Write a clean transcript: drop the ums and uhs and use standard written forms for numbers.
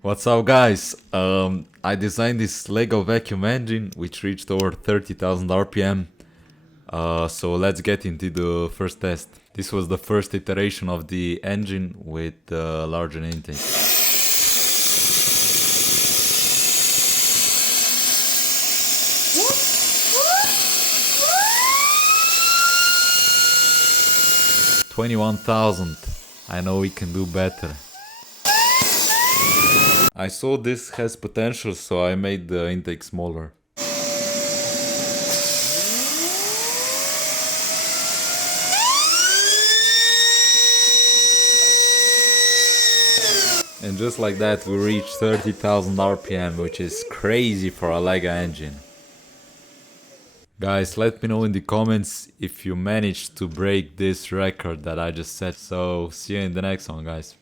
What's up, guys? I designed this Lego vacuum engine which reached over 30,000 RPM. So let's get into the first test. This was the first iteration of the engine with larger intake. 21,000. I know we can do better. I saw this has potential, so I made the intake smaller. And just like that we reached 30,000 RPM, which is crazy for a Lego engine. Guys, let me know in the comments if you managed to break this record that I just set. So see you in the next one, guys.